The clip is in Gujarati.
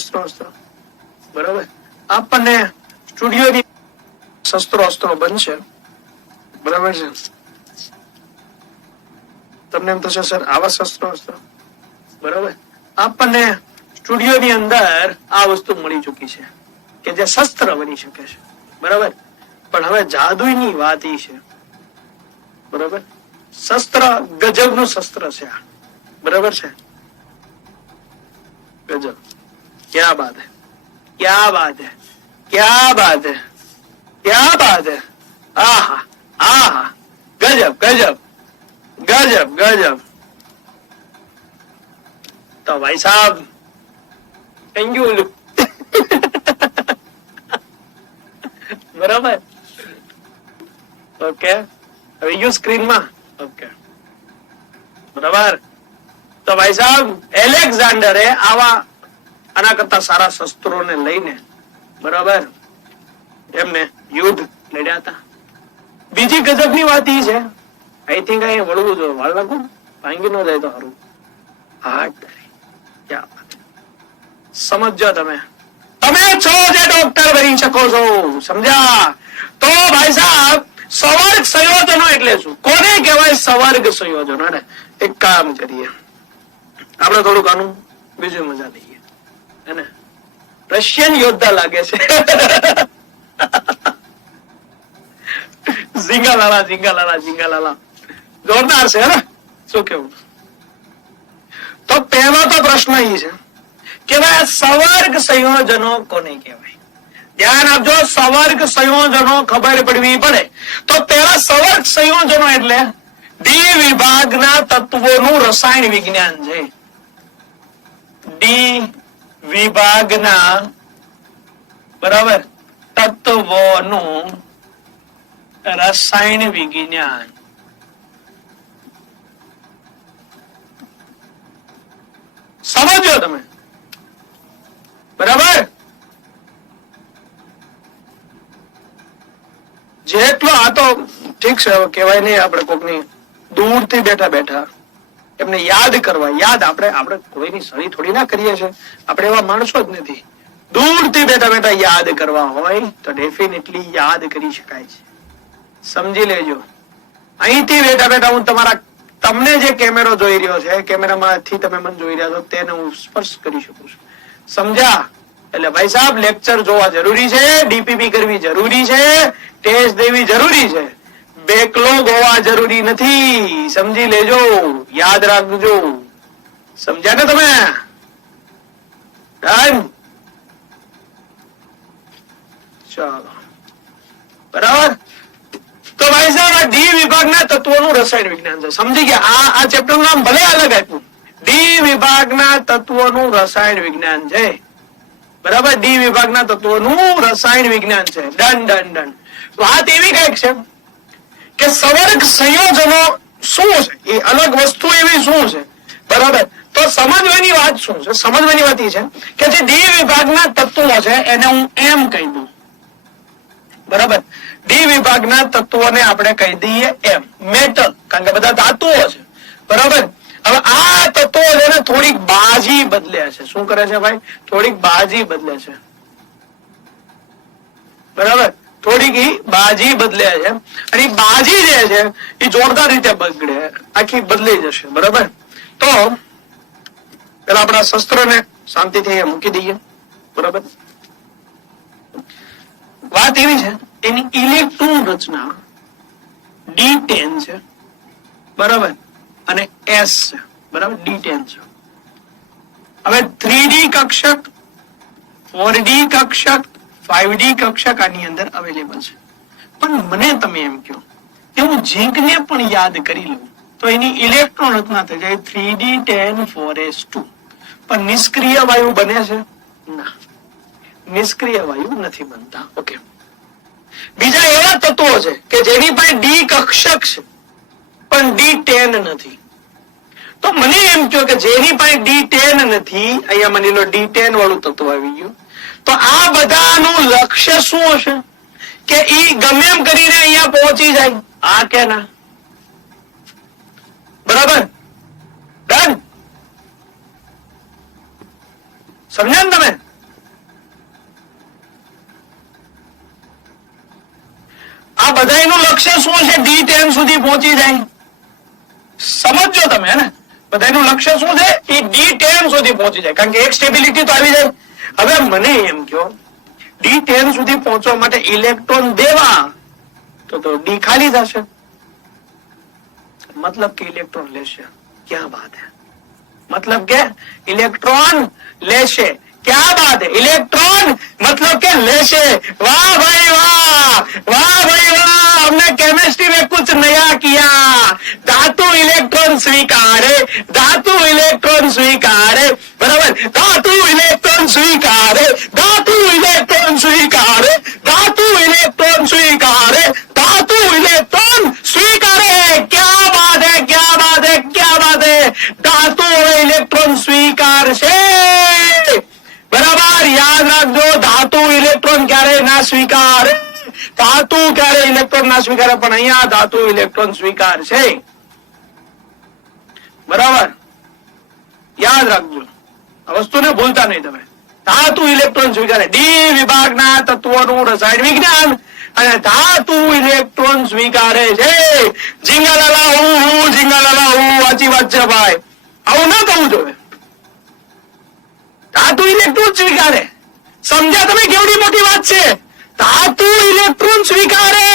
શસ્ત્રો અસ્ત્રો, બરાબર. આપણને સ્ટુડિયોની શસ્ત્રો અસ્ત્રો બનશે, બરાબર છે. તમને એમ થશે સર આવા શસ્ત્રો અસ્ત્રો, બરાબર. આપણને સ્ટુડિયોની અંદર આ વસ્તુ મળી ચૂકી છે કે જે શસ્ત્ર બની શકે છે, બરાબર. પણ હવે જાદુની વાત ઈ છે, બરાબર. શસ્ત્ર ગજબનું શસ્ત્ર છે આ, બરાબર છે. ગજબ, ક્યા બાત હૈ, ક્યા બાત હૈ, ક્યા બાત હૈ, ક્યા બાત હૈ. આહા આહા, ગજબ ગજબ ગજબ ગજબ. તો ભાઈ સાहब થેન્ક યુ. બરાબર. ઓકે, હવે યુ સ્ક્રીનમાં. ઓકે, બરાબર. તો ભાઈ સાहब એલેક્ઝાન્ડરે આવા આના કરતા સારા શસ્ત્રોને લઈને, બરાબર, એમને યુદ્ધ લડ્યા હતા. બીજી ગજબની વાત ઈ છે, આઈ થિંક અહીં વળવું જોઈએ, વાળ નાખો ભાંગી ન જાય તો સારું. હાર્ટ, ક્યાં વાત, સમજો તમે. તમે છો જે ડોક્ટર બની શકો છો, સમજ્યા? તો ભાઈ સાહેબ સવર્ગ સંયોજનો એટલે શું, કોને કહેવાય સવર્ગ સંયોજનો? ને એક કામ કરીએ આપણે, થોડુંક આનું બીજું મજા લઈએ, હે, રશિયન યોદ્ધા લાગે છે. ઝીંગાલાલા ઝીંગાલાલા ઝીંગાલાલા, જોરદાર છે, હે? શું કેવું? તો પહેલો તો પ્રશ્ન એ છે કે ભાઈ સવર્ગ સંયોજનો કોને કહેવાય? ધ્યાન આપજો, સવર્ગ સંયોજનો ખબર પડવી પડે. તો પેલા સવર્ગ સંયોજનો એટલે ડી વિભાગના તત્વોનું રસાયણ વિજ્ઞાન છે. ડી વિભાગના, બરાબર, તત્વોનું રસાયણ વિજ્ઞાન. સમજો તમે, બરાબર. જેટલો આ તો ઠીક છે, કહેવાય નહીં આપણે કોકની દૂરથી બેઠા બેઠા એમને યાદ કરવા. યાદ આપણે કોઈની સળી થોડી ના કરીએ છીએ, આપણે એવા માણસો જ નથી. દૂરથી બેઠા બેઠા યાદ કરવા હોય તો ડેફિનેટલી યાદ કરી શકાય છે. સમજી લેજો. અહીંથી બેઠા બેઠા હું તમને જે કેમેરો જોઈ રહ્યો છે, કેમેરામાંથી તમે મને જોઈ રહ્યા છો, તેને હું સ્પર્શ કરી શકું છું. સમજ્યા? એટલે ભાઈ સાહેબ લેક્ચર જોવા જરૂરી છે, ડીપીપી કરવી જરૂરી છે, ટેસ્ટ દેવી જરૂરી છે, બેકલોગ હોવા જરૂરી નથી. સમજી લેજો, યાદ રાખજો. સમજ્યા ને તમે? ચાલો, બરાબર. તો ભાઈ સાહેબ આ ડી વિભાગના તત્વોનું રસાયણ વિજ્ઞાન છે. સમજી ગયા? આ ચેપ્ટર નું નામ ભલે અલગ આપ્યું, ડી વિભાગના તત્વોનું રસાયણ વિજ્ઞાન છે, બરાબર. ડી વિભાગના તત્વોનું રસાયણ વિજ્ઞાન છે. Done done done. વાત એવી કઈક છે કે સવર્ગ સંયોજનો શું છે, એ અલગ વસ્તુ એવી શું છે, બરાબર. તો સમજવાની વાત શું છે? સમજવાની વાત એ છે કે જે ડી વિભાગના તત્વો છે એને હું એમ કહી દઉં, બરાબર. ડી વિભાગના તત્વોને આપણે કહી દઈએ એમ, મેટલ, કારણ કે બધા ધાતુઓ છે, બરાબર. હવે આ તત્વો છે થોડીક બાજી બદલે છે. શું કરે છે ભાઈ? થોડીક બાજી બદલે છે, બરાબર. થોડીક બાજી બદલે છે, અને બાજી જે છે એ જોરદાર રીતે બગડે, આખી બદલાઈ જશે, બરાબર. તો પેલા આપણા શસ્ત્રોને શાંતિથી મૂકી દઈએ, બરાબર. વાત એવી છે, એની ઇલેક્ટ્રોન રચના D10 છે, બરાબર, અને S છે, બરાબર. D10 છે. હવે 3D કક્ષક, 4D કક્ષક, 5D કક્ષક આની અંદર અવેલેબલ છે. પણ મને તમે એમ કહો કે હું ઝીંકને પણ યાદ કરી લઉં તો એની ઇલેક્ટ્રોન રચના થઈ જાય 3D10 4s2. પણ નિષ્ક્રિય વાયુ બને છે? ના, નિષ્ક્રિય વાયુ નથી બનતા. ઓકે. બીજા એવા તત્વો છે કે જેની પાસે ડી કક્ષક છે પણ D10 નથી. તો મને એમ કહો કે જેની પાસે D10 નથી, અહીંયા માની લો D10 વાળું તત્વ આવી ગયું, તો આ બધાનું લક્ષ્ય શું હશે કે ઈ ગમે એમ કરીને અહીંયા પહોંચી જાય? આ કે ના? બરાબર, ડન. સમજ્યા ને તમે? લક્ષ્ય શું છે? D10 સુધી પહોંચી જાય. સમજો તમે, હે ને? બધાનું લક્ષ્ય શું છે? એ D10 સુધી પહોંચી જાય, કારણ કે એક સ્ટેબિલિટી તો આવી જાય. હવે મને એમ કહો, D10 સુધી પહોંચવા માટે ઇલેક્ટ્રોન દેવા તો ડી ખાલી થશે, मतलब કે ઇલેક્ટ્રોન લેશે. क्या बात है? मतलब કે ઇલેક્ટ્રોન લેશે. क्या बात है? इलेक्ट्रॉन मतलब के लेशे. वाह भाई वाह, वाह भाई वाह, हमने केमिस्ट्री में कुछ नया किया. धातु इलेक्ट्रॉन स्वीकारे, धातु इलेक्ट्रॉन स्वीकारे, बराबर. धातु इलेक्ट्रॉन स्वीकारे, धातु इलेक्ट्रॉन स्वीकारे, धातु इलेक्ट्रॉन स्वीकारे, धातु इलेक्ट्रॉन स्वीकारे. क्या बात है, क्या बात है, क्या बात है? धातु इलेक्ट्रॉन स्वीकार से, बराबर. याद રાખજો, ધાતુ ઇલેક્ટ્રોન ક્યારે ના સ્વીકારે, ધાતુ ક્યારે ઇલેક્ટ્રોન ના સ્વીકારે, પણ અહીંયા ધાતુ ઇલેક્ટ્રોન સ્વીકાર છે. બરાબર, યાદ રાખજો, આ વસ્તુને ભૂલતા નહીં તમે. ધાતુ ઇલેક્ટ્રોન સ્વીકારે. ડી વિભાગના તત્વોનું રસાયણ વિજ્ઞાન અને ધાતુ ઇલેક્ટ્રોન સ્વીકારે છે. ઝીંગાલાલા હું, ઝીંગાલાલા હું. સાચી વાત છે ભાઈ, આવું ના થવું જોઈએ. ધાતુ ઇલેક્ટ્રોન સ્વીકારે. સમજ્યા તમે? કેવડી મોટી વાત છે. ધાતુ ઇલેક્ટ્રોન સ્વીકારે.